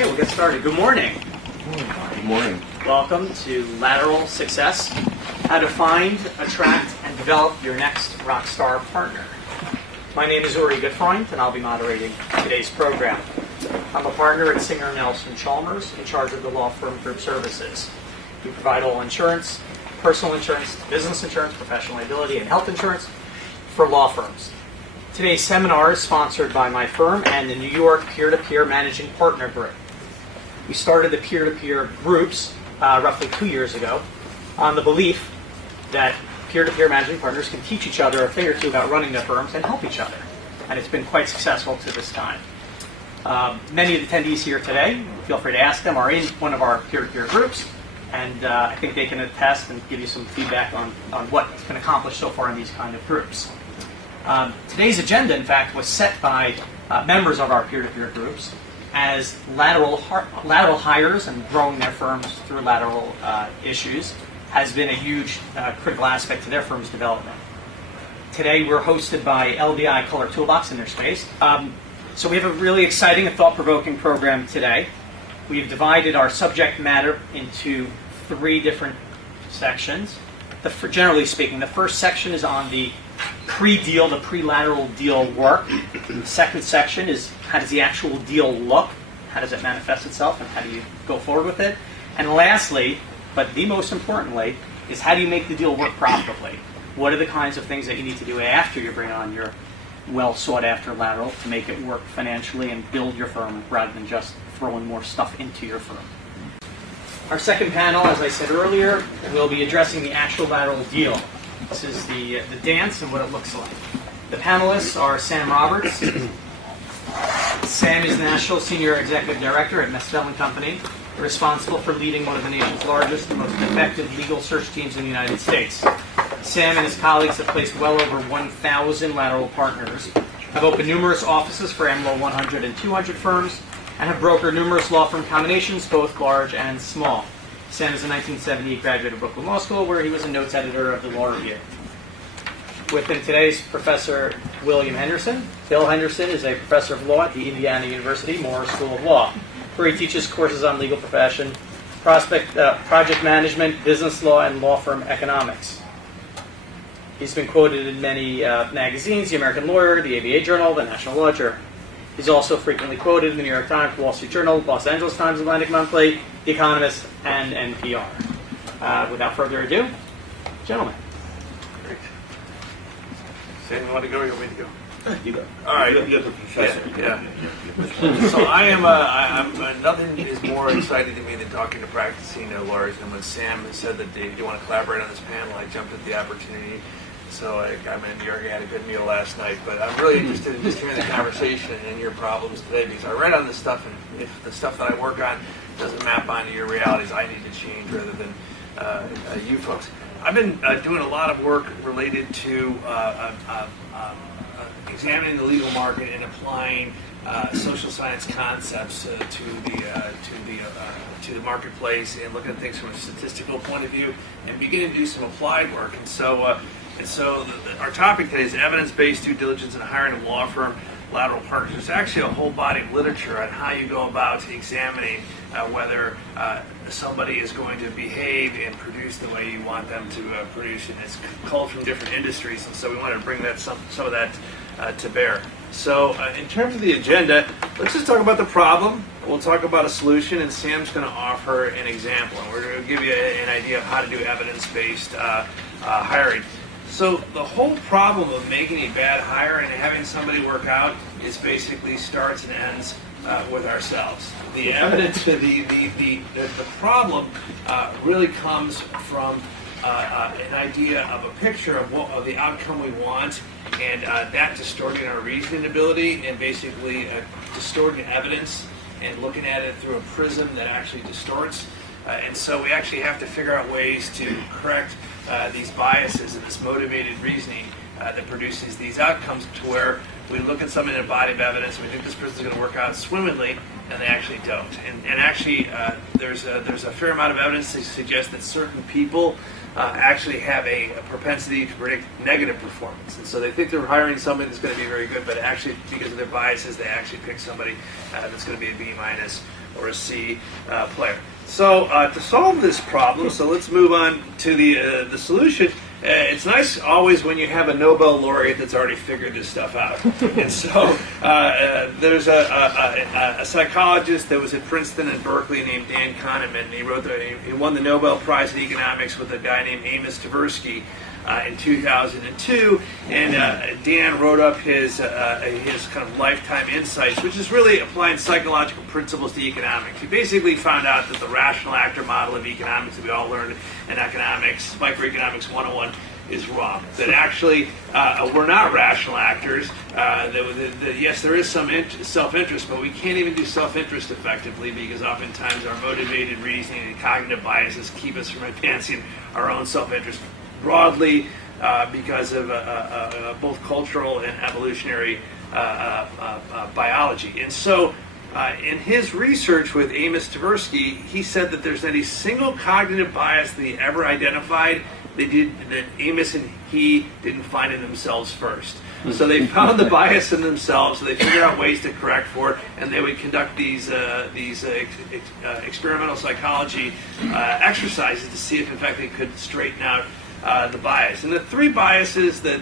Okay, we'll get started. Good morning. Good morning. Welcome to Lateral Success, how to find, attract, and develop your next rock star partner. My name is Gutfreund, and I'll be moderating today's program. I'm a partner at Singer & Nelson Charlmers, in charge of the law firm group services. We provide all insurance, personal insurance, business insurance, professional liability, and health insurance for law firms. Today's seminar is sponsored by my firm and the New York Peer-to-Peer Managing Partner Group. We started the peer-to-peer groups roughly 2 years ago on the belief that peer-to-peer managing partners can teach each other a thing or two about running their firms and help each other. And it's been quite successful to this time. Many of the attendees here today, feel free to ask them, are in one of our peer-to-peer groups. And I think they can attest and give you some feedback on what's been accomplished so far in these kind of groups. Today's agenda, in fact, was set by members of our peer-to-peer groups as lateral hires and growing their firms through lateral issues has been a huge critical aspect to their firm's development. Today we're hosted by LBI Color Toolbox in their space. So we have a really exciting and thought-provoking program today. We've divided our subject matter into 3 different sections. Generally speaking, the first section is on the pre-deal, the pre-lateral deal work. The second section is how does the actual deal look, how does it manifest itself, and how do you go forward with it. And lastly, but the most importantly, is how do you make the deal work profitably? What are the kinds of things that you need to do after you bring on your well-sought-after lateral to make it work financially and build your firm rather than just throwing more stuff into your firm. Our second panel, as I said earlier, will be addressing the actual lateral deal. This is the dance and what it looks like. The panelists are Sam Roberts. Sam is the National Senior Executive Director at Mestel and Company, responsible for leading one of the nation's largest and most effective legal search teams in the United States. Sam and his colleagues have placed well over 1,000 lateral partners, have opened numerous offices for AMLO 100 and 200 firms, and have brokered numerous law firm combinations, both large and small. Sam is a 1978 graduate of Brooklyn Law School, where he was a notes editor of the Law Review. With him today is Professor William Henderson. Bill Henderson is a professor of law at the Indiana University Maurer School of Law, where he teaches courses on legal profession, project management, business law, and law firm economics. He's been quoted in many magazines, the American Lawyer, the ABA Journal, the National Law Journal. He's also frequently quoted in the New York Times, Wall Street Journal, Los Angeles Times, Atlantic Monthly, The Economist, and NPR. Without further ado, gentlemen. Great. Sam, you want to go or you want me to go? You go. All right. You're the professor. Yeah. So I'm nothing is more exciting to me than talking to practicing lawyers. And when Sam said that they do want to collaborate on this panel, I jumped at the opportunity. So I'm in New York. I had a good meal last night, but I'm really interested in just hearing the conversation and your problems today because I read on this stuff, and if the stuff that I work on doesn't map onto your realities, I need to change rather than you folks. I've been doing a lot of work related to examining the legal market and applying social science concepts to the marketplace and looking at things from a statistical point of view and beginning to do some applied work. And so our topic today is evidence-based due diligence in hiring a law firm lateral partners. There's actually a whole body of literature on how you go about examining whether somebody is going to behave and produce the way you want them to produce, and it's culled from different industries, and so we want to bring that some of that to bear. So in terms of the agenda, let's just talk about the problem. We'll talk about a solution, and Sam's going to offer an example, and we're going to give you an idea of how to do evidence-based hiring. So the whole problem of making a bad hire and having somebody work out is basically starts and ends with ourselves. The evidence, the problem really comes from an idea of a picture of the outcome we want, and that distorting our reasoning ability and basically distorting evidence and looking at it through a prism that actually distorts. And so we actually have to figure out ways to correct these biases and this motivated reasoning that produces these outcomes to where we look at something in a body of evidence and we think this person's going to work out swimmingly, and they actually don't. And actually, there's a fair amount of evidence to suggest that certain people actually have a propensity to predict negative performance. And so they think they're hiring somebody that's going to be very good, but actually, because of their biases, they actually pick somebody that's going to be a B- or a C player. So to solve this problem, so let's move on to the solution. It's nice always when you have a Nobel laureate that's already figured this stuff out. And so there's a psychologist that was at Princeton and Berkeley named Dan Kahneman. He won the Nobel Prize in Economics with a guy named Amos Tversky in 2002. And Dan wrote up his kind of lifetime insights, which is really applying psychological principles to economics. He basically found out that the rational actor model of economics that we all learned in economics, microeconomics 101, is wrong. That actually we're not rational actors. Yes, there is some self-interest, but we can't even do self-interest effectively because oftentimes our motivated reasoning and cognitive biases keep us from advancing our own self-interest broadly because of both cultural and evolutionary biology. And so in his research with Amos Tversky, he said that there's not a single cognitive bias that he ever identified that Amos and he didn't find in themselves first. So they found the bias in themselves, so they figured out ways to correct for it, and they would conduct these experimental psychology exercises to see if in fact they could straighten out the bias. And the three biases that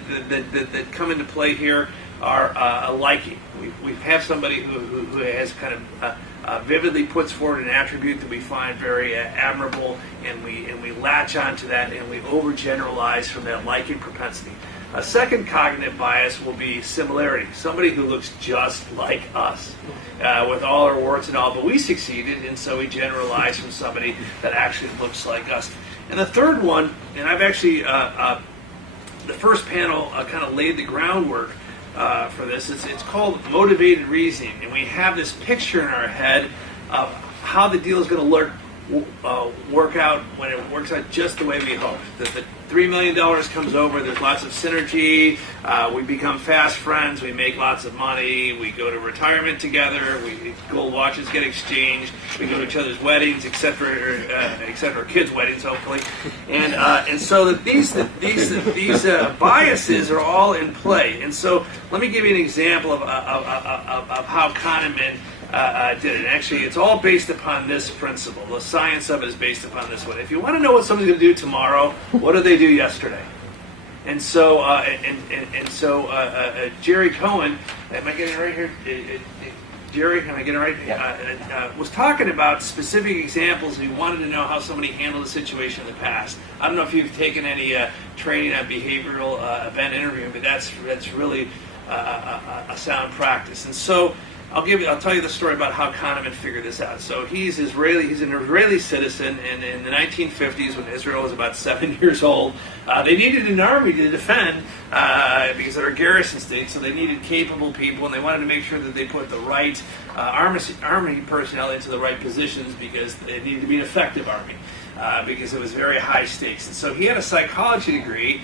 come into play here are liking. We have somebody who has kind of vividly puts forward an attribute that we find very admirable, and we latch onto that and we overgeneralize from that liking propensity. A second cognitive bias will be similarity. Somebody who looks just like us, with all our warts and all, but we succeeded, and so we generalize from somebody that actually looks like us. And the third one, and I've actually, the first panel kind of laid the groundwork for this. It's called motivated reasoning, and we have this picture in our head of how the deal is going to work out when it works out just the way we hope. That the $3 million comes over, there's lots of synergy, we become fast friends, we make lots of money, we go to retirement together, gold watches get exchanged, we go to each other's weddings, etc., kids' weddings, hopefully. And so that these biases are all in play. And so let me give you an example of how Kahneman did it. And actually, it's all based upon this principle. The science of it is based upon this one. If you want to know what somebody's going to do tomorrow, what did they do yesterday? And so, Jerry Cohen, am I getting it right here? Jerry, am I getting it right? Yeah. Was talking about specific examples, and he wanted to know how somebody handled a situation in the past. I don't know if you've taken any training on behavioral event interviewing, but that's really a sound practice. And so I'll tell you the story about how Kahneman figured this out. So he's an Israeli citizen, and in the 1950s, when Israel was about 7 years old, they needed an army to defend because they're a garrison state, so they needed capable people, and they wanted to make sure that they put the right army personnel into the right positions because it needed to be an effective army. Because it was very high stakes. And so he had a psychology degree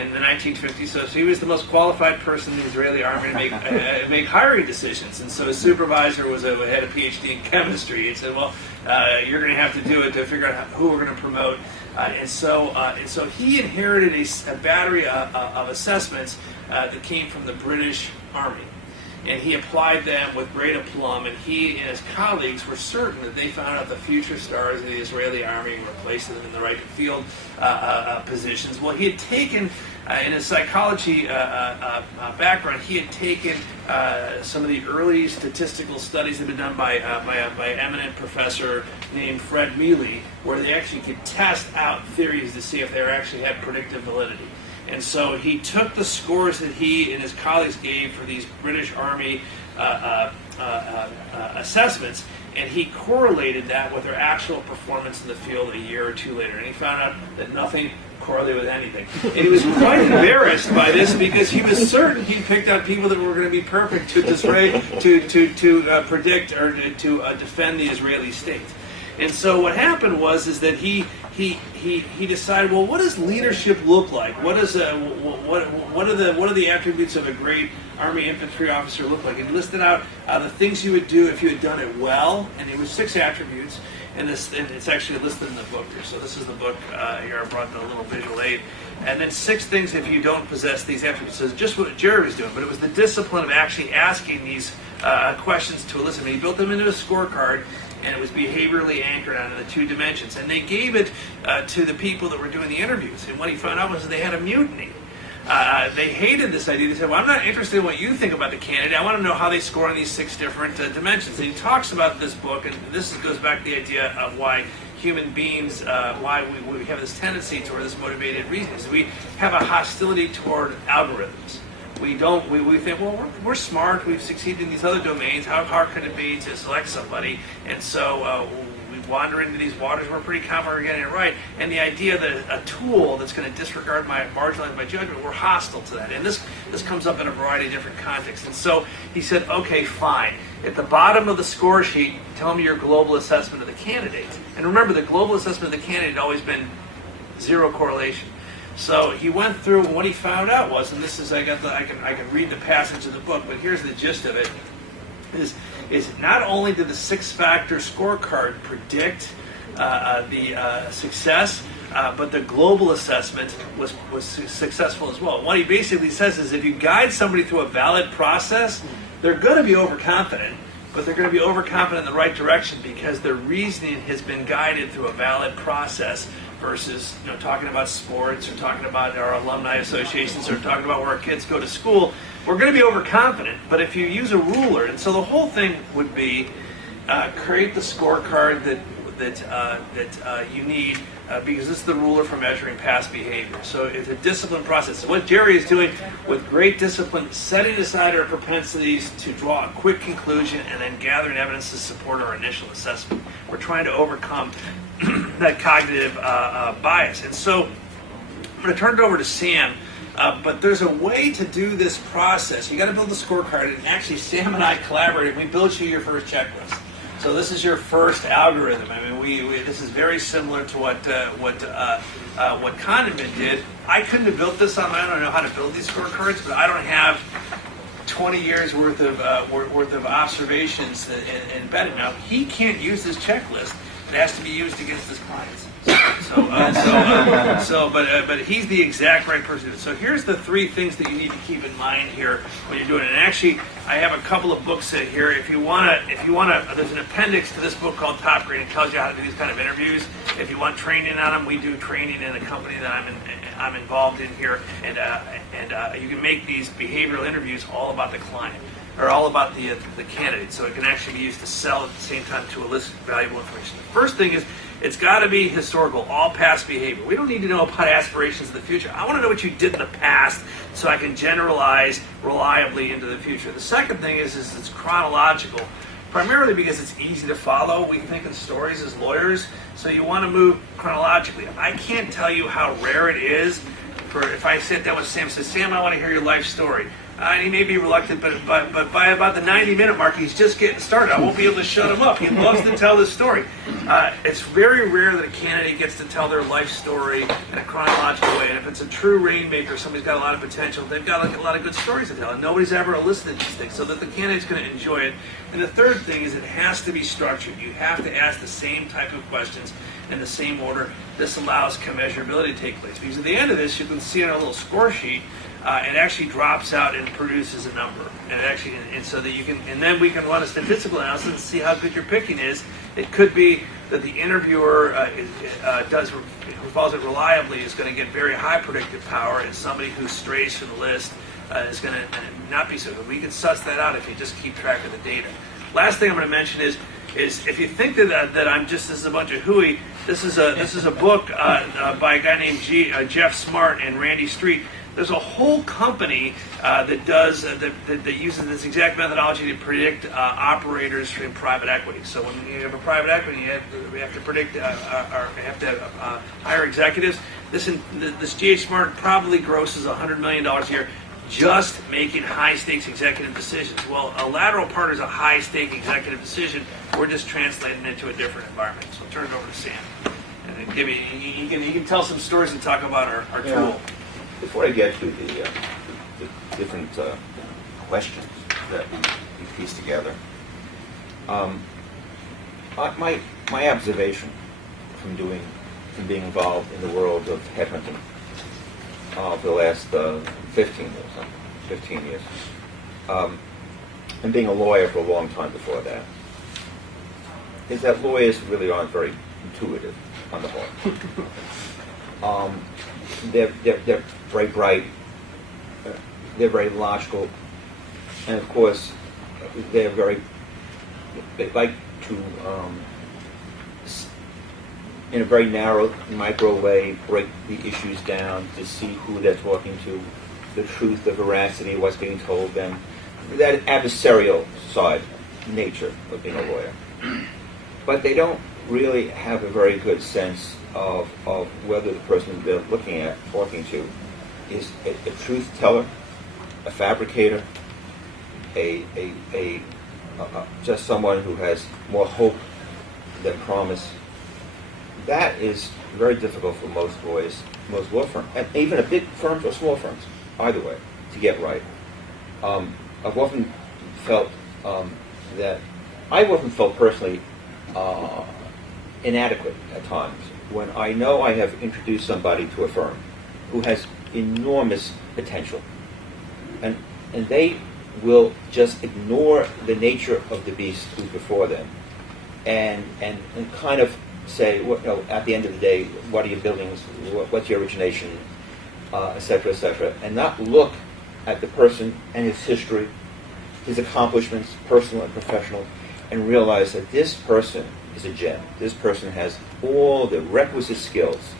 in the 1950s, so he was the most qualified person in the Israeli army to make hiring decisions. And so his supervisor had a PhD in chemistry. He said, well, you're going to have to do it to figure out who we're going to promote. And so he inherited a battery of assessments that came from the British Army. And he applied them with great aplomb, and he and his colleagues were certain that they found out the future stars of the Israeli army and replaced them in the right field positions. Well, he had taken, in his psychology background, he had taken some of the early statistical studies that had been done by an eminent professor named Fred Mealy, where they actually could test out theories to see if they actually had predictive validity. And so he took the scores that he and his colleagues gave for these British Army assessments, and he correlated that with their actual performance in the field a year or two later. And he found out that nothing correlated with anything. And he was quite embarrassed by this because he was certain he picked out people that were going to be perfect to predict or to defend the Israeli state. And so what happened was that he decided, well, what does leadership look like? What are the attributes of a great Army infantry officer look like? He listed out the things you would do if you had done it well, and it was 6 attributes. And it's actually listed in the book here. So this is the book here. I brought the little visual aid. And then 6 things if you don't possess these attributes. So it's just what Jerry was doing, but it was the discipline of actually asking these questions to elicit. He built them into a scorecard. and it was behaviorally anchored on the 2 dimensions. And they gave it to the people that were doing the interviews. And what he found out was that they had a mutiny. They hated this idea. They said, well, I'm not interested in what you think about the candidate. I want to know how they score on these 6 different dimensions. And he talks about this book, and this goes back to the idea of why human beings, why we have this tendency toward this motivated reasoning. So we have a hostility toward algorithms. We think, well, we're smart, we've succeeded in these other domains, how hard can it be to select somebody? And so we wander into these waters, we're pretty confident we're getting it right. And the idea that a tool that's going to disregard marginalize my judgment, we're hostile to that. And this comes up in a variety of different contexts. And so he said, okay, fine. At the bottom of the score sheet, tell me your global assessment of the candidate. And remember, the global assessment of the candidate had always been 0 correlation. So he went through, and what he found out was, and this is, I can read the passage of the book, but here's the gist of it, is not only did the 6-factor scorecard predict the success, but the global assessment was successful as well. What he basically says is if you guide somebody through a valid process, they're going to be overconfident, but they're going to be overconfident in the right direction because their reasoning has been guided through a valid process versus talking about sports or talking about our alumni associations or talking about where our kids go to school. We're going to be overconfident, but if you use a ruler, and so the whole thing would be create the scorecard that you need because it's the ruler for measuring past behavior. So it's a disciplined process. So what Jerry is doing with great discipline, setting aside our propensities to draw a quick conclusion and then gathering evidence to support our initial assessment. We're trying to overcome that cognitive bias. And so I'm going to turn it over to Sam, but there's a way to do this process. You got to build the scorecard, and actually Sam and I collaborated. We built you your first checklist. So this is your first algorithm. I mean, this is very similar to what Kahneman did. I couldn't have built this on my own. I don't know how to build these scorecards, but I don't have 20 years worth of observations embedded. Now he can't use this checklist. It has to be used against his clients. But he's the exact right person. So here's the 3 things that you need to keep in mind here when you're doing it. And actually, I have a couple of books here. If you wanna, there's an appendix to this book called Top Grade. It tells you how to do these kind of interviews. If you want training on them, we do training in the company that I'm involved in here, and you can make these behavioral interviews all about the client. Or all about the candidate, so it can actually be used to sell at the same time to elicit valuable information. The first thing is it's got to be historical, all past behavior. We don't need to know about aspirations of the future. I want to know what you did in the past so I can generalize reliably into the future. The second thing is it's chronological, primarily because it's easy to follow. We think in stories as lawyers, so you want to move chronologically. I can't tell you how rare it is for if I sit down with Sam and say, Sam, I want to hear your life story. And he may be reluctant, but by about the 90-minute mark, he's just getting started. I won't be able to shut him up. He loves to tell this story. It's very rare that a candidate gets to tell their life story in a chronological way. And if it's a true rainmaker, somebody's got a lot of potential, they've got a lot of good stories to tell. And nobody's ever elicited these things, so that the candidate's going to enjoy it. And the third thing is it has to be structured. You have to ask the same type of questions in the same order. This allows commensurability to take place. Because at the end of this, you can see on a little score sheet, it actually drops out and produces a number, and so that you can, and then we can run a statistical analysis and see how good your picking is. It could be that the interviewer who follows it reliably is going to get very high predictive power, and somebody who strays from the list is going to not be so good. We can suss that out if you just keep track of the data. Last thing I'm going to mention is if you think that I'm just this is a bunch of hooey, this is a book by a guy named Jeff Smart and Randy Street. There's a whole company that uses this exact methodology to predict operators from private equity. So when you have a private equity, you have to predict or have to hire executives. This GH Smart probably grosses $100 million a year just making high-stakes executive decisions. Well, a lateral partner is a high-stake executive decision. We're just translating it into a different environment. So I'll turn it over to Sam. And then he can tell some stories and talk about our tool. Before I get to the different questions that we piece together, my observation from being involved in the world of headhunting for the last 15 years, and being a lawyer for a long time before that, is that lawyers really aren't very intuitive on the whole. They're very bright, they're very logical, and of course, they like to, in a very narrow, micro way, break the issues down to see who they're talking to, the truth, the veracity of what's being told them, that adversarial side, nature of being a lawyer. But they don't really have a very good sense of whether the person they're looking at, talking to, is a truth teller, a fabricator, just someone who has more hope than promise. That is very difficult for most lawyers, most law firms, and even a big firms or small firms, either way, to get right. I've often felt personally inadequate at times when I know I have introduced somebody to a firm who has enormous potential, and they will just ignore the nature of the beast who's before them, and kind of say, at the end of the day, what are your buildings, what's your origination, et cetera, and not look at the person and his history, his accomplishments, personal and professional, and realize that this person is a gem. This person has all the requisite skills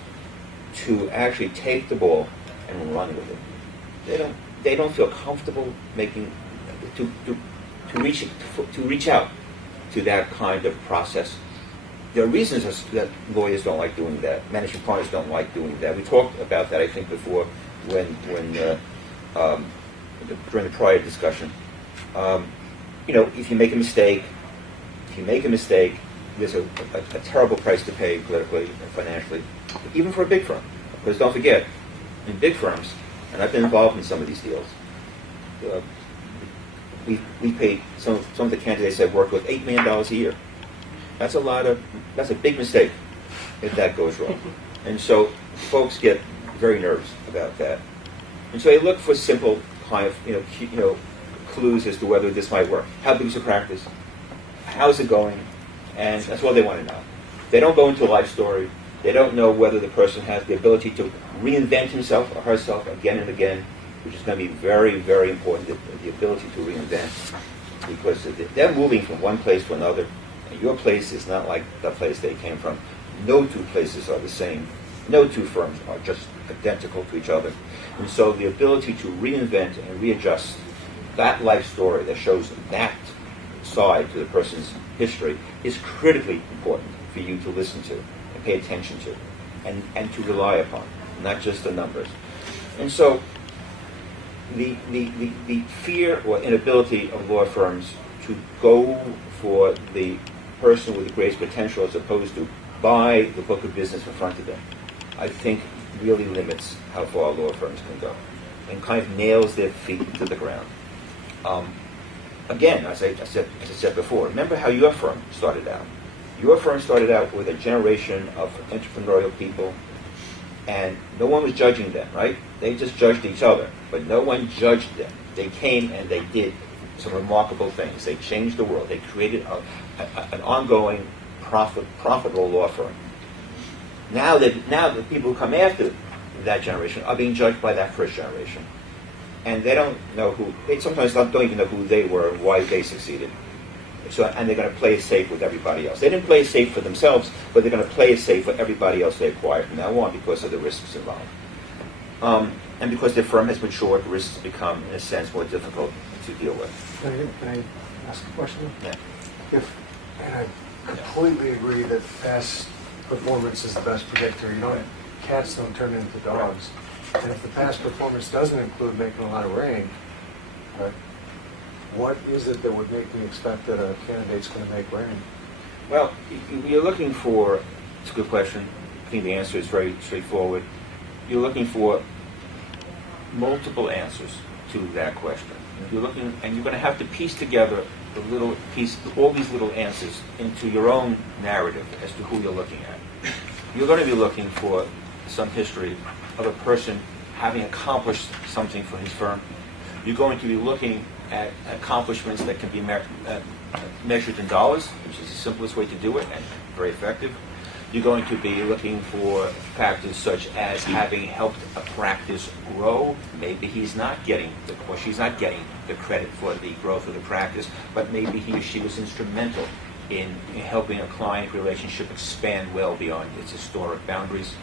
to actually take the ball and run with it. They don't feel comfortable to reach out to that kind of process. There are reasons that lawyers don't like doing that. Managing partners don't like doing that. We talked about that, I think, before when during the prior discussion. If you make a mistake, there's a terrible price to pay politically and financially, even for a big firm. Because don't forget, in big firms, and I've been involved in some of these deals, we paid some of the candidates I've worked with $8 million a year. That's a big mistake if that goes wrong. And so folks get very nervous about that. And so they look for simple kind of clues as to whether this might work. How big is the practice? How's it going? And that's all they want to know. They don't go into a life story. They don't know whether the person has the ability to reinvent himself or herself again and again, which is going to be very, very important, the ability to reinvent. Because they're moving from one place to another, and your place is not like the place they came from. No two places are the same. No two firms are just identical to each other. And so the ability to reinvent and readjust that life story that shows that side to the person's history is critically important for you to listen to and pay attention to and to rely upon, not just the numbers. And so the fear or inability of law firms to go for the person with the greatest potential as opposed to buy the book of business in front of them, I think really limits how far law firms can go and kind of nails their feet to the ground. Again, as I said before, remember how your firm started out. Your firm started out with a generation of entrepreneurial people, and no one was judging them, right? They just judged each other, but no one judged them. They came and they did some remarkable things. They changed the world. They created an ongoing, profitable law firm. Now the people who come after that generation are being judged by that first generation. And they don't know who, they sometimes don't even know who they were and why they succeeded. And they're going to play it safe with everybody else. They didn't play it safe for themselves, but they're going to play it safe for everybody else they acquire from now on because of the risks involved. And because their firm has matured, risks become, in a sense, more difficult to deal with. Can I ask a question? Yeah. And I completely agree that past performance is the best predictor. Cats don't turn into dogs. And if the past performance doesn't include making a lot of rain, right, what is it that would make me expect that a candidate's going to make rain? Well, you're looking for, it's a good question. I think the answer is very straightforward. You're looking for multiple answers to that question. You're looking, and you're going to have to piece together all these little answers into your own narrative as to who you're looking at. You're going to be looking for some history of a person having accomplished something for his firm. You're going to be looking at accomplishments that can be measured in dollars, which is the simplest way to do it and very effective. You're going to be looking for factors such as having helped a practice grow. Maybe he's not getting or she's not getting the credit for the growth of the practice, but maybe he or she was instrumental in helping a client relationship expand well beyond its historic boundaries.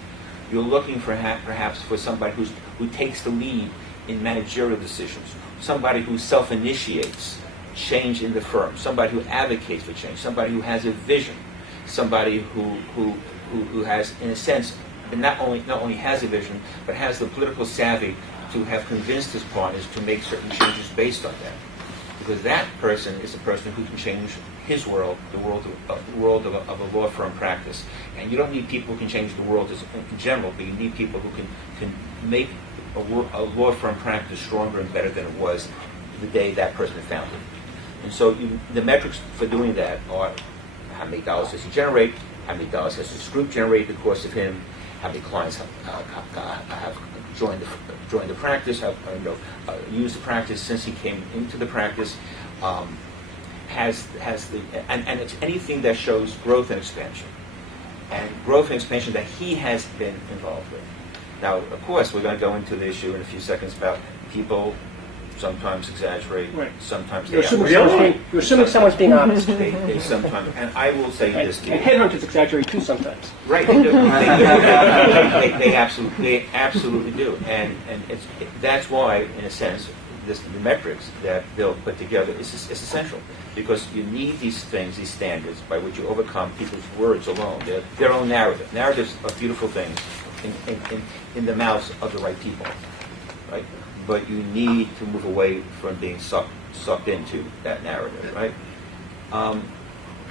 You're looking for perhaps for somebody who takes the lead in managerial decisions, somebody who self-initiates change in the firm, somebody who advocates for change, somebody who has a vision, somebody who has, in a sense, not only has a vision, but has the political savvy to have convinced his partners to make certain changes based on that. Because that person is a person who can change his world, the world of a law firm practice. And you don't need people who can change the world in general, but you need people who can make a law firm practice stronger and better than it was the day that person founded it. And so the metrics for doing that are how many dollars does he generate, how many dollars has this group generated because of him, how many clients have joined the practice, have used the practice since he came into the practice, and it's anything that shows growth and expansion that he has been involved with. Now, of course, we're going to go into the issue in a few seconds about people sometimes exaggerate, right. Sometimes You're they assuming someone's being honest. They sometimes, and I will say Right. this to And you. headhunters exaggerate too sometimes. Right, they do. They absolutely do, and that's why, in a sense, the metrics that Bill put together is essential, because you need these things, these standards, by which you overcome people's words alone, their own narrative. Narratives are beautiful things in the mouths of the right people, right? But you need to move away from being sucked into that narrative, right?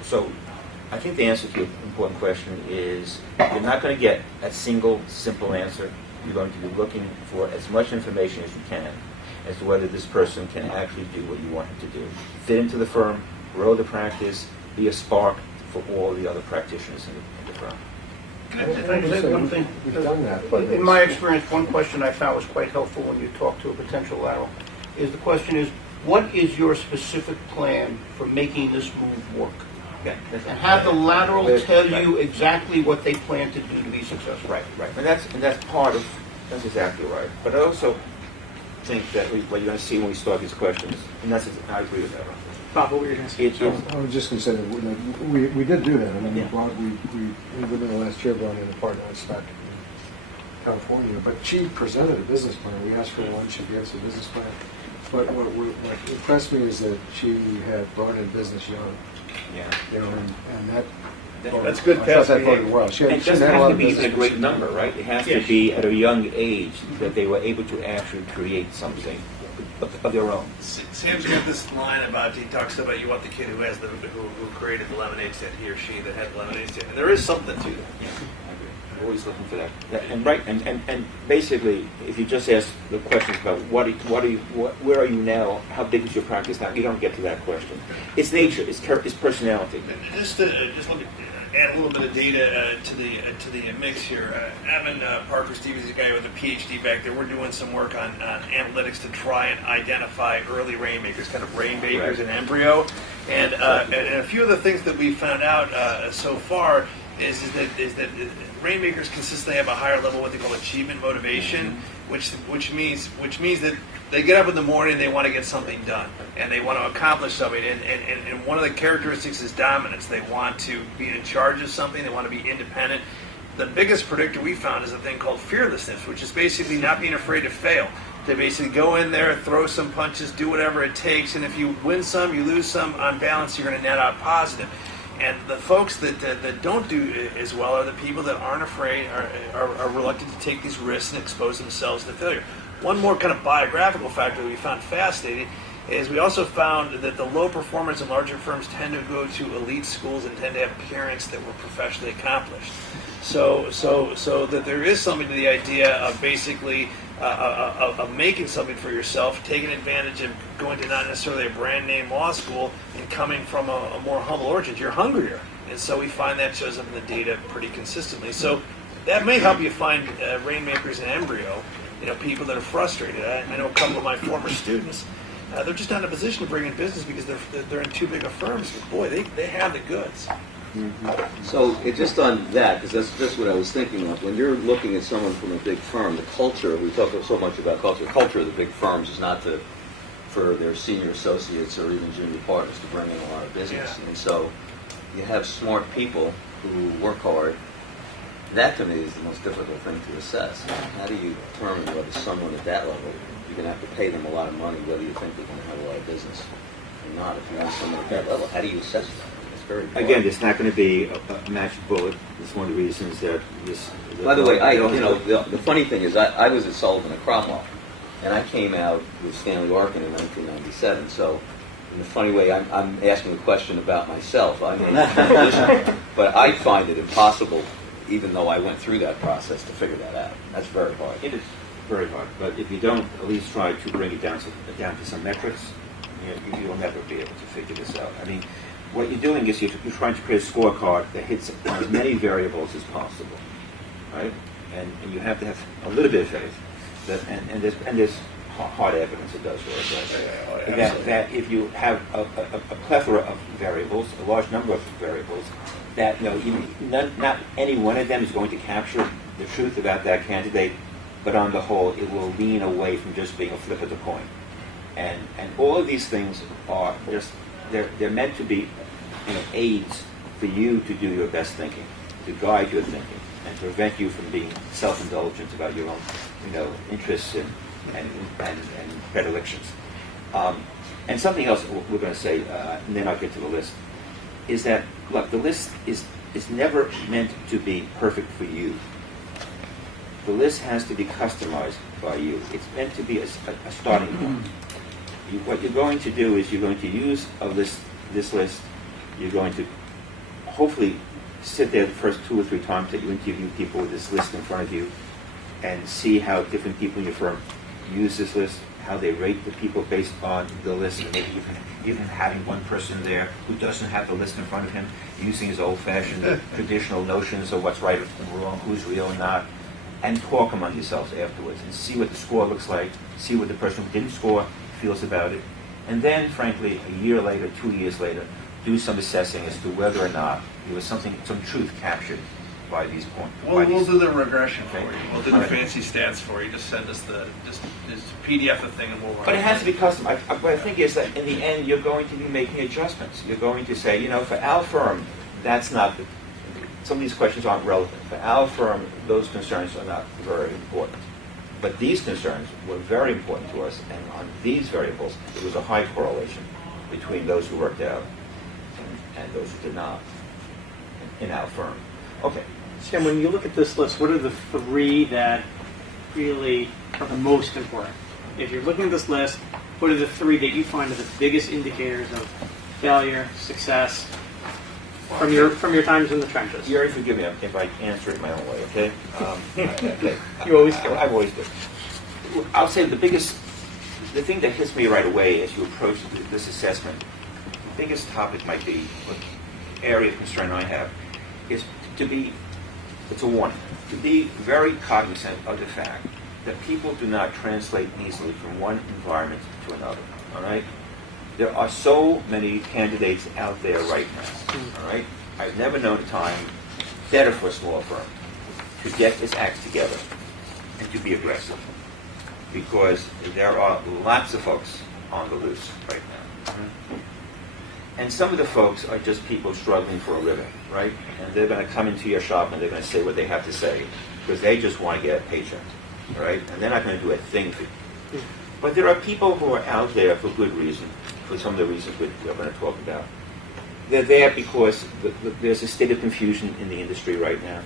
So I think the answer to your important question is you're not going to get a single, simple answer. You're going to be looking for as much information as you can as to whether this person can actually do what you want him to do. Fit into the firm, grow the practice, be a spark for all the other practitioners in the firm. Can I just say one thing? We've done that, but In my experience, one question I found was quite helpful when you talk to a potential lateral is the question is, what is your specific plan for making this move work? Yeah, And have the lateral tell you exactly what they plan to do to be successful. Right. And that's exactly right. But I also think that what you're going to see when we start these questions, and I agree with that. Bob, what were you going to say? I was just going to say that we did do that. I mean, we within the last year brought in a partner on spec in California, but she presented a business plan. We asked for one, she gave us a business plan. But what impressed me is that she had brought in business young. Yeah. You know, and that. That's good I thought past that behavior. boded well. She And had, it she doesn't had a have lot to of be even a business great experience. number, right? It has to be at a young age that they were able to actually create something of their own. Sam's got this line about, he talks about you want the kid who has who created the lemonade stand, he or she that had the lemonade stand. And there is something to that. Yeah, I agree. Always looking for that. And basically, if you just ask the questions about where are you now, how big is your practice now, you don't get to that question. It's nature, it's personality. Just let me add a little bit of data to the mix here. Evan Parker Stevens is a guy with a PhD back there. We're doing some work on analytics to try and identify early rainmakers, kind of rainmakers in embryo. And a few of the things that we found out so far is that rainmakers consistently have a higher level of what they call achievement motivation, which means that they get up in the morning and they want to get something done and they want to accomplish something. And one of the characteristics is dominance. They want to be in charge of something. They want to be independent. The biggest predictor we found is a thing called fearlessness, which is basically not being afraid to fail. To basically go in there, throw some punches, do whatever it takes, and if you win some, you lose some, on balance, you're going to net out positive. And the folks that don't do as well are the people that aren't afraid, are reluctant to take these risks and expose themselves to failure. One more kind of biographical factor that we found fascinating is we also found that the low performers in larger firms tend to go to elite schools and tend to have parents that were professionally accomplished. So that there is something to the idea of basically of making something for yourself, taking advantage of going to not necessarily a brand name law school and coming from a more humble origin. You're hungrier. And so we find that shows up in the data pretty consistently. So that may help you find rainmakers in embryo. people that are frustrated. I know a couple of my former students. They're just not in a position to bring in business because they're in too big of firms. But boy, they have the goods. So just on that, because that's just what I was thinking of. When you're looking at someone from a big firm, the culture, we talk so much about culture. The culture of the big firms is not for their senior associates or even junior partners to bring in a lot of business. Yeah. And so you have smart people who work hard. That, to me, is the most difficult thing to assess. How do you determine whether someone at that level, you're going to have to pay them a lot of money, whether you think they're going to have a lot of business or not? If you want someone at that level, how do you assess that? It's very hard. Again, it's not going to be a magic bullet. It's one of the reasons that this. By the way, the funny thing is, I was at Sullivan and Cromwell, and I came out with Stanley Orkin in 1997. So, in a funny way, I'm asking the question about myself. I'm in a position, but I find it impossible, even though I went through that process, to figure that out. That's very hard. It is very hard, but if you don't at least try to bring it down to some metrics, you'll never be able to figure this out. I mean, what you're doing is you're trying to create a scorecard that hits on as many variables as possible, right? And you have to have a little bit of faith that, and there's hard evidence it does what it does. That if you have a plethora of variables, a large number of variables, that not any one of them is going to capture the truth about that candidate, but on the whole, it will lean away from just being a flip of the coin. And all of these things are just they're meant to be aids for you to do your best thinking, to guide your thinking, and to prevent you from being self-indulgent about your own interests and predilections. And something else we're going to say, and then I'll get to the list, is that, look, the list is never meant to be perfect for you. The list has to be customized by you. It's meant to be a starting point. What you're going to do is you're going to use this list. You're going to hopefully sit there the first 2 or 3 times that you interview people with this list in front of you and see how different people in your firm use this list, how they rate the people based on the list, and maybe even having one person there who doesn't have the list in front of him, using his old-fashioned traditional notions of what's right and wrong, who's real and not, and talk among yourselves afterwards and see what the score looks like, see what the person who didn't score feels about it, and then, frankly, a year later, 2 years later, do some assessing as to whether or not there was some truth captured by these points. We'll do the regression for you. We'll do the Right. fancy stats for you. Just send us just PDF the thing and we'll run But it has to be custom. What I think is that in the end, you're going to be making adjustments. You're going to say, for our firm, that's not some of these questions aren't relevant. For our firm, those concerns are not very important. But these concerns were very important to us, and on these variables, there was a high correlation between those who worked out and those who did not in our firm. Okay. Sam, when you look at this list, what are the 3 that really are the most important? If you're looking at this list, what are the 3 that you find are the biggest indicators of failure, success, from your times in the trenches? You already forgive me if I answer it my own way, okay? Okay. You always do. I always do. I'll say the thing that hits me right away as you approach this assessment, the biggest topic might be, what area of concern I have, is it's a warning, to be very cognizant of the fact that people do not translate easily from one environment to another, all right? There are so many candidates out there right now, all right? I've never known a time better for a small firm to get its act together and to be aggressive, because there are lots of folks on the loose right now. And some of the folks are just people struggling for a living, right? And they're going to come into your shop and they're going to say what they have to say because they just want to get a paycheck, right? And they're not going to do a thing for you. But there are people who are out there for good reason, for some of the reasons we're going to talk about. They're there because there's a state of confusion in the industry right now,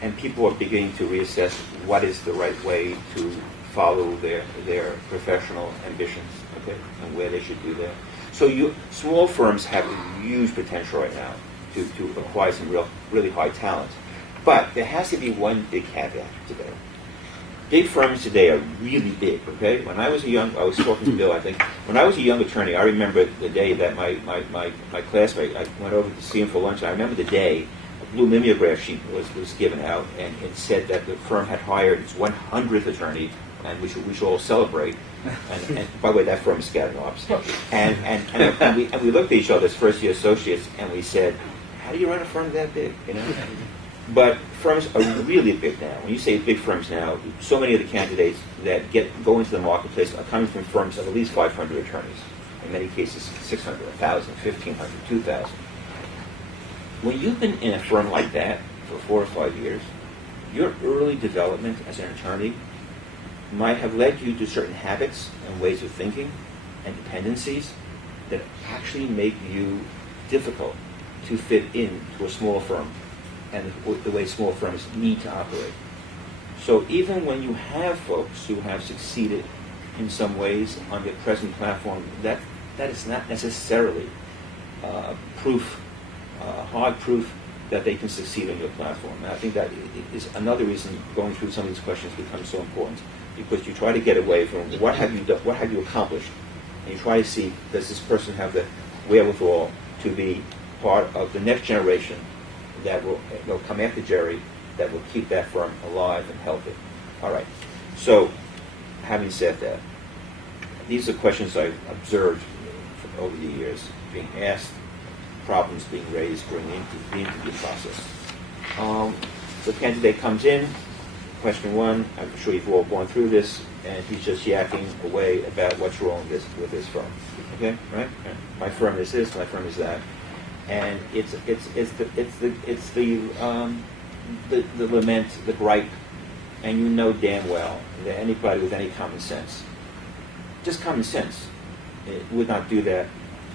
and people are beginning to reassess what is the right way to follow their professional ambitions, okay, and where they should do that. So small firms have a huge potential right now to acquire some really high talent. But there has to be one big caveat today. Big firms today are really big, okay? When I was I was talking to Bill, I think, when I was a young attorney, I remember the day that my classmate, I went over to see him for lunch, and I remember the day blue mimeograph sheet was given out, and it said that the firm had hired its 100th attorney, and we should all celebrate. And by the way, that firm is Skadden-Arps. And we looked at each other as first-year associates, and we said, "How do you run a firm that big?" You know. But firms are really big now. When you say big firms now, so many of the candidates that go into the marketplace are coming from firms of at least 500 attorneys. In many cases, 600, 1,000, 1,500, 2,000. When you've been in a firm like that for 4 or 5 years, your early development as an attorney might have led you to certain habits and ways of thinking and dependencies that actually make you difficult to fit into a small firm and the way small firms need to operate. So even when you have folks who have succeeded in some ways on their present platform, that is not necessarily hard proof that they can succeed on your platform. And I think that is another reason going through some of these questions becomes so important, because you try to get away from what have you done, what have you accomplished, and you try to see, does this person have the wherewithal to be part of the next generation that will come after Jerry, that will keep that firm alive and healthy. All right. So, having said that, these are questions I've observed over the years being asked, problems being raised during the interview process. The candidate comes in, question one, I'm sure you've all gone through this, and he's just yakking away about what's wrong with his firm. Okay, right? My firm is this, my firm is that, and it's the lament, the gripe, and you know damn well that anybody with any common sense, just common sense, would not do that.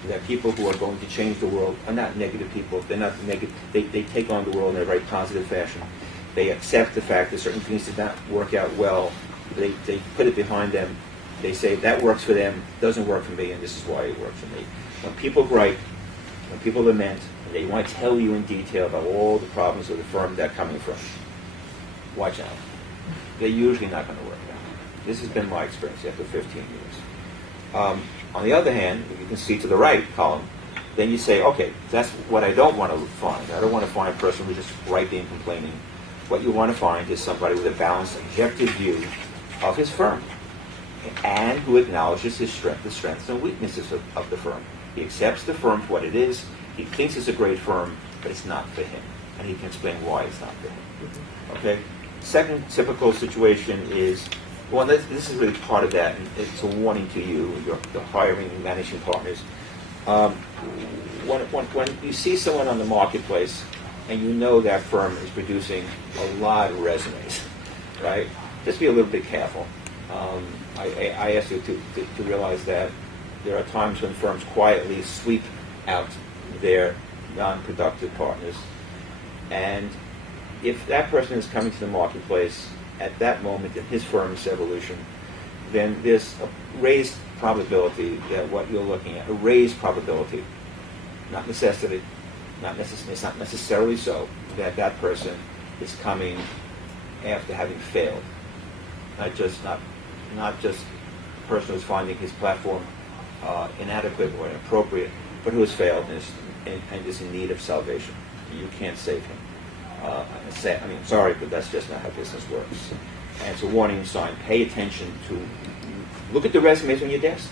That people who are going to change the world are not negative people. They're not negative. They take on the world in a very positive fashion. They accept the fact that certain things did not work out well. They put it behind them. They say that works for them, doesn't work for me, and this is why it works for me. When people gripe, when people lament, and they want to tell you in detail about all the problems of the firm they're coming from, watch out. They're usually not going to work out. This has been my experience after 15 years. On the other hand, if you can see to the right column, then you say, okay, that's what I don't want to find. I don't want to find a person who's just griping and complaining. What you want to find is somebody with a balanced, objective view of his firm, and who acknowledges his the strengths and weaknesses of the firm. He accepts the firm for what it is. He thinks it's a great firm, but it's not for him, and he can explain why it's not for him. Okay. Second typical situation is, well, this is really part of that, and it's a warning to you, the hiring and managing partners. When you see someone on the marketplace and you know that firm is producing a lot of resumes, right? Just be a little bit careful. I ask you to realize that there are times when firms quietly sweep out their non-productive partners, and if that person is coming to the marketplace at that moment in his firm's evolution, then there's a raised probability that what you're looking at, a raised probability, not necessity, it's not necessarily so, that that person is coming after having failed. Not just a person who's finding his platform inadequate or inappropriate, but who has failed and is in need of salvation. You can't save him. I'm sorry, but that's just not how business works. And it's a warning sign. Pay attention to, look at the resumes on your desk.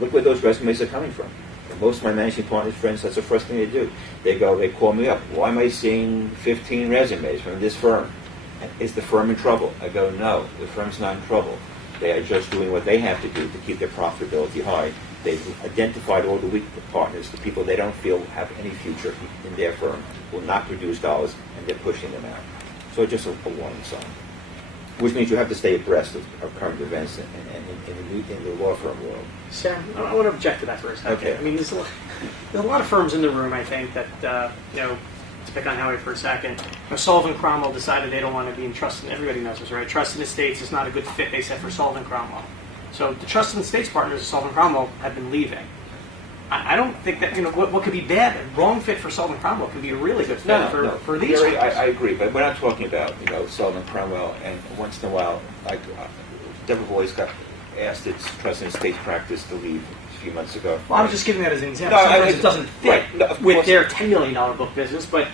Look where those resumes are coming from. And most of my managing partners' friends, that's the first thing they do. They call me up. Why am I seeing 15 resumes from this firm? Is the firm in trouble? I go, no, the firm's not in trouble. They are just doing what they have to do to keep their profitability high. They've identified all the weak partners, the people they don't feel have any future in their firm, will not produce dollars, and they're pushing them out. So just a warning sign. Which means you have to stay abreast of current events in the law firm world. Sam, I want to object to that for a second. Okay. I mean, there's a lot of firms in the room, I think, that, to pick on Howie for a second, Sullivan Cromwell decided they don't want to be in trust, and everybody knows this, right? Trust in Estates is not a good fit, they said, for Sullivan Cromwell. So the Trust in Estates partners of Sullivan Cromwell have been leaving. I don't think that, what could be bad, a wrong fit for Sullivan Cromwell could be a really good fit for these Gary, firms. I agree, but we're not talking about, Sullivan Cromwell, and once in a while, Deborah Boyce got asked its Trust in Estates practice to leave a few months ago. Well, I was just giving that as an example. No, Sometimes it doesn't fit right, no, with their $10 million book business, but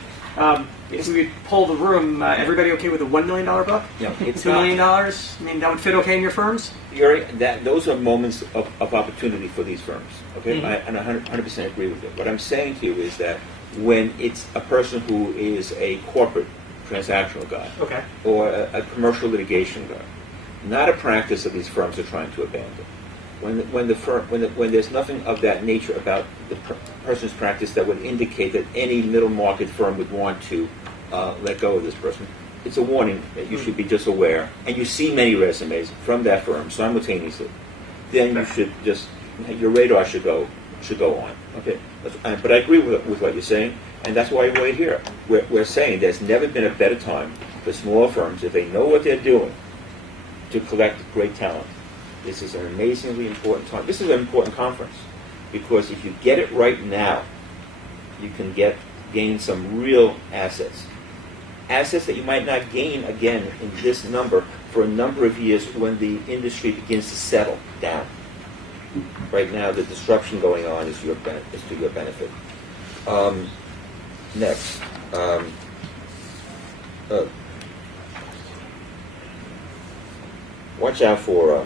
If we could poll the room, everybody okay with a $1 million book? You know, it's $2 million? I mean, that would fit okay in your firms? those are moments of opportunity for these firms. Okay, Mm-hmm. I 100% agree with it. What I'm saying to you is that when it's a person who is a corporate transactional guy Okay. or a commercial litigation guy, not a practice that these firms are trying to abandon. When there's nothing of that nature about the person's practice that would indicate that any middle market firm would want to let go of this person, it's a warning that you should be just aware. And you see many resumes from that firm simultaneously. Then you should just your radar should go on. Okay, but I agree with what you're saying, and that's why we're here. We're saying there's never been a better time for small firms, if they know what they're doing, to collect great talent. This is an amazingly important time. This is an important conference because if you get it right now, you can gain some real assets. Assets that you might not gain again in this number for a number of years when the industry begins to settle down. Right now, the disruption going on is to your benefit. Next. Watch out for...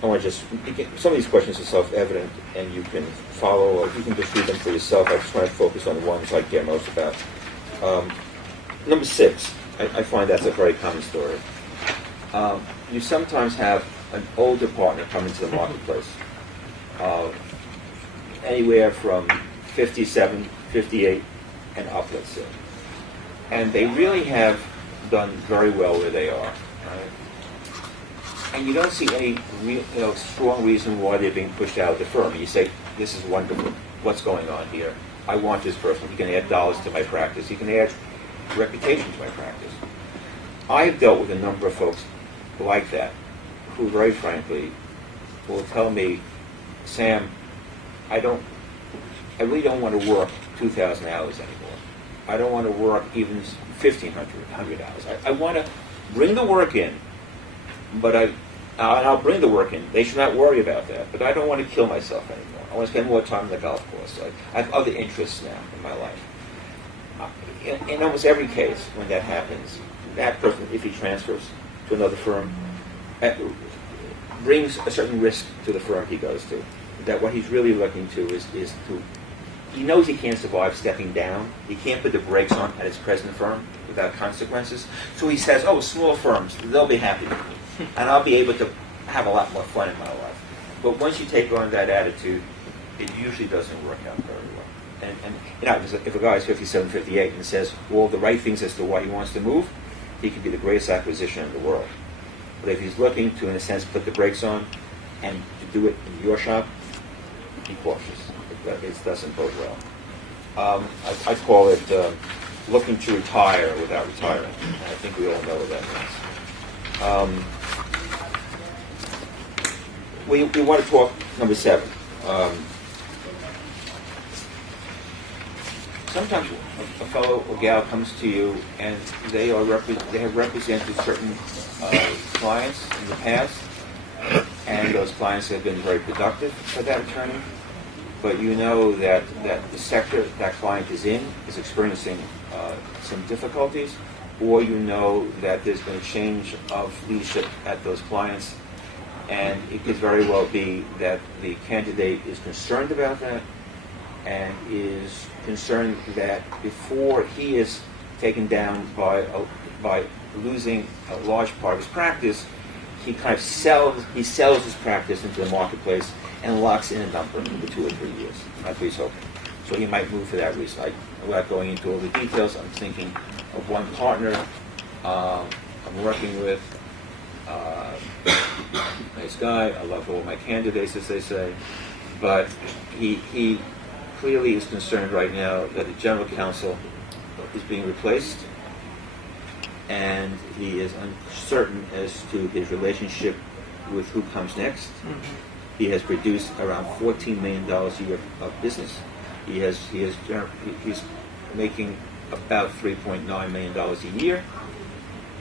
some of these questions are self-evident, and you can follow, or you can just read them for yourself. I just want to focus on the ones I care most about. Number 6, I find that's a very common story. You sometimes have an older partner come into the marketplace, anywhere from 57, 58, and up, let's say. And they really have done very well where they are. Right? And you don't see any strong reason why they're being pushed out of the firm. You say, this is wonderful. What's going on here? I want this person. He can add dollars to my practice. He can add reputation to my practice. I've dealt with a number of folks like that who, very frankly, will tell me, Sam, I really don't want to work 2,000 hours anymore. I don't want to work even 1,500 hours. I want to bring the work in, but and I'll bring the work in. They should not worry about that. But I don't want to kill myself anymore. I want to spend more time on the golf course. I have other interests now in my life. In almost every case, when that happens, that person, if he transfers to another firm, brings a certain risk to the firm he goes to. That what he's really looking to is to... He knows he can't survive stepping down. He can't put the brakes on at his present firm without consequences. So he says, small firms, they'll be happy with me. And I'll be able to have a lot more fun in my life. But once you take on that attitude, it usually doesn't work out very well. And if a guy is 57, 58 and says all the right things as to why he wants to move, he could be the greatest acquisition in the world. But if he's looking to, in a sense, put the brakes on and to do it in your shop, be cautious. It doesn't bode well. I call it looking to retire without retiring. I think we all know what that means. We want to talk number 7. Sometimes a fellow or gal comes to you and they have represented certain clients in the past, and those clients have been very productive for that attorney. But you know that the sector that client is in is experiencing some difficulties, or you know that there's been a change of leadership at those clients, and it could very well be that the candidate is concerned about that and is concerned that before he is taken down by losing a large part of his practice, he kind of sells his practice into the marketplace and locks in a number for 2 or 3 years. That's what he's hoping. So he might move for that reason. Without going into all the details, I'm thinking of one partner I'm working with. Nice guy. I love all my candidates, as they say. But he clearly is concerned right now that the general counsel is being replaced, and he is uncertain as to his relationship with who comes next. Mm-hmm. He has produced around $14 million a year of business. He's making about $3.9 million a year,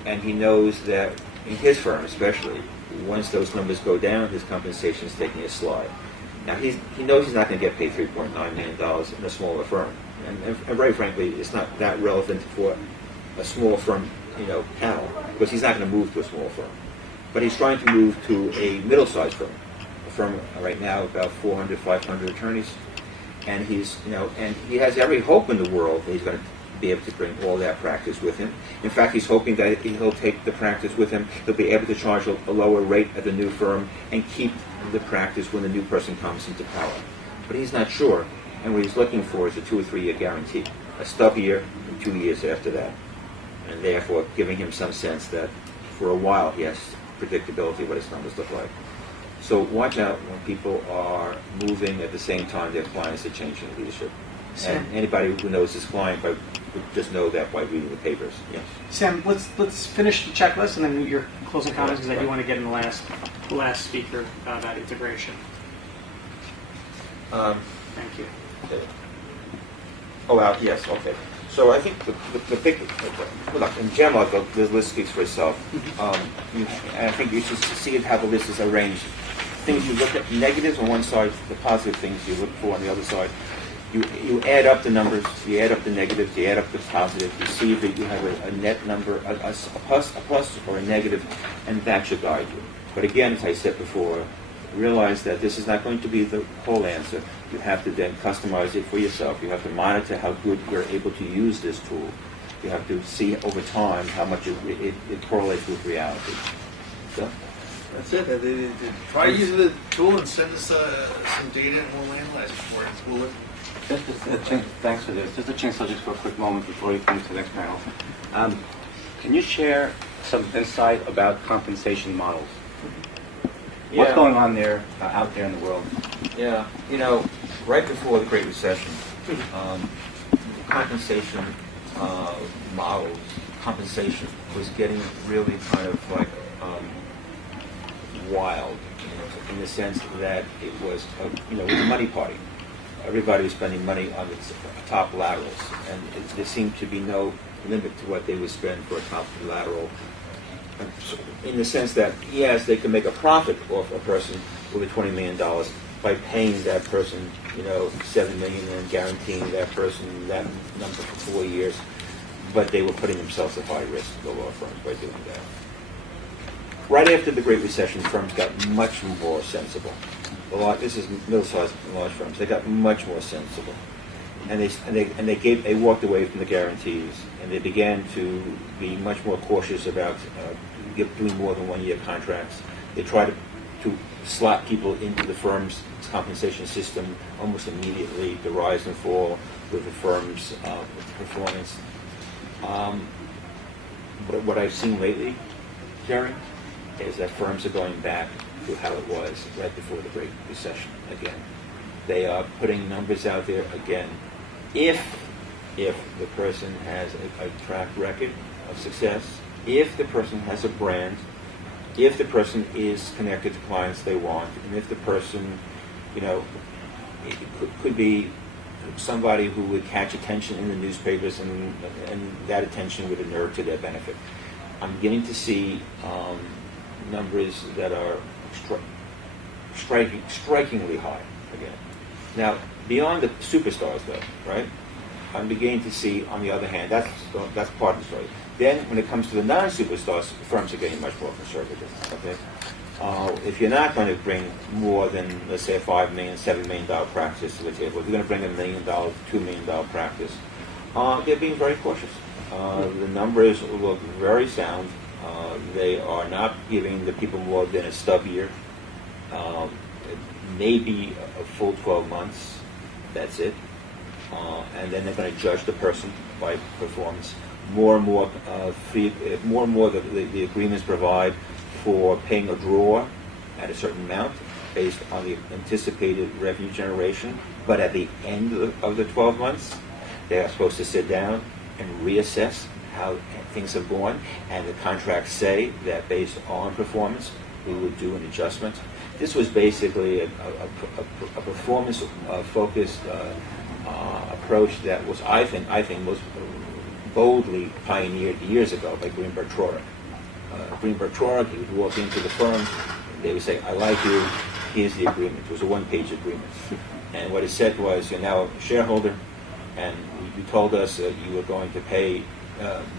and he knows that in his firm especially, once those numbers go down, his compensation is taking a slide. Now, he knows he's not going to get paid $3.9 million in a smaller firm. And very frankly, it's not that relevant for a small firm, panel, because he's not going to move to a small firm. But he's trying to move to a middle-sized firm, a firm right now about 400, 500 attorneys. And and he has every hope in the world that he's going to be able to bring all that practice with him. In fact, he's hoping that he'll take the practice with him. He'll be able to charge a lower rate at the new firm and keep the practice when the new person comes into power. But he's not sure, and what he's looking for is a 2 or 3 year guarantee, a stub year and 2 years after that, and therefore giving him some sense that for a while he has predictability of what his numbers look like. So watch out when people are moving at the same time their clients are changing leadership. Sam. And anybody who knows his client would just know that by reading the papers. Yes. Sam, let's finish the checklist and then your closing comments, because I do want to get in the last speaker about integration. Thank you. Okay. Yes, okay. So I think the big, look, in general, the list speaks for itself. I think you should see how the list is arranged. Things you look at, negatives on one side, the positive things you look for on the other side. You add up the numbers, you add up the negatives, you add up the positives, you see that you have a net number, a plus or a negative, and that should guide you. But again, as I said before, realize that this is not going to be the whole answer. You have to then customize it for yourself. You have to monitor how good you're able to use this tool. You have to see over time how much it correlates with reality. So, That's it. Try using the tool and send us some data, and we'll analyze it for it. We'll look. Thanks for this. Just a chance, just for a quick moment before you come to the next panel. Can you share some insight about compensation models? What's going on there, out there in the world? Yeah, right before the Great Recession, compensation models, compensation was getting really kind of like wild, in the sense that it was, it was a money party. Everybody was spending money on the top laterals, and there seemed to be no limit to what they would spend for a top lateral. In the sense that, yes, they can make a profit off a person with $20 million by paying that person, $7 million and guaranteeing that person that number for 4 years, but they were putting themselves at high risk, the law firms, by doing that. Right after the Great Recession, firms got much more sensible. This is middle-sized and large firms. They got much more sensible, and they walked away from the guarantees, and they began to be much more cautious about doing more than 1 year contracts. They tried to slot people into the firm's compensation system almost immediately, to rise and fall with the firm's performance. But what I've seen lately, Jerry, is that firms are going back to how it was right before the Great Recession again. They are putting numbers out there again. If the person has a track record of success, if the person has a brand, if the person is connected to clients they want, and if the person, it could be somebody who would catch attention in the newspapers, and that attention would inure to their benefit. I'm beginning to see numbers that are strikingly high again. Now, beyond the superstars, though, right? I'm beginning to see, on the other hand, that's part of the story. Then, when it comes to the non-superstars, firms are getting much more conservative. Okay, if you're not going to bring more than, let's say, a $5 million, $7 million practice to the table, if you're going to bring $1 million, $2 million practice, they're being very cautious. The numbers look very sound. They are not giving the people more than a stub year. Maybe a full 12 months. That's it. And then they're going to judge the person by performance. More and more, the agreements provide for paying a draw at a certain amount based on the anticipated revenue generation. But at the end of the 12 months, they are supposed to sit down and reassess how things have gone, and the contracts say that based on performance, we would do an adjustment. This was basically a performance-focused approach that was, I think, most boldly pioneered years ago by Greenberg Traurig. Greenberg Traurig, he would walk into the firm, they would say, "I like you, here's the agreement. It was a one-page agreement. And what it said was, you're now a shareholder, and you told us that you were going to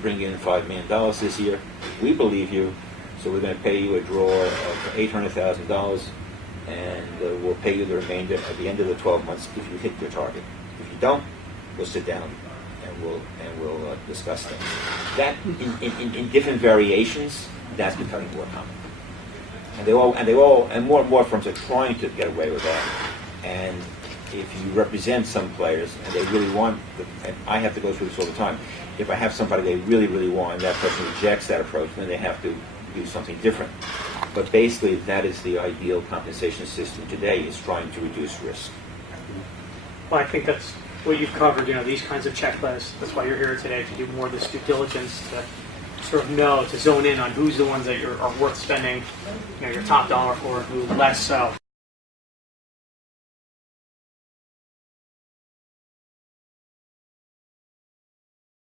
bring in $5 million this year. We believe you, so we're going to pay you a draw of $800,000, and we'll pay you the remainder at the end of the 12 months if you hit your target. If you don't, we'll sit down and we'll discuss things. That in different variations, that's becoming more common. And more and more firms are trying to get away with that. And if you represent some players and they really want, and I have to go through this all the time, if I have somebody they really, really want and that person rejects that approach, then they have to do something different. But basically, that is the ideal compensation system today, is trying to reduce risk. Well, I think that's what you've covered, these kinds of checklists. That's why you're here today, to do more of this due diligence, to sort of know, to zone in on who's the ones that are worth spending your top dollar for, who less so.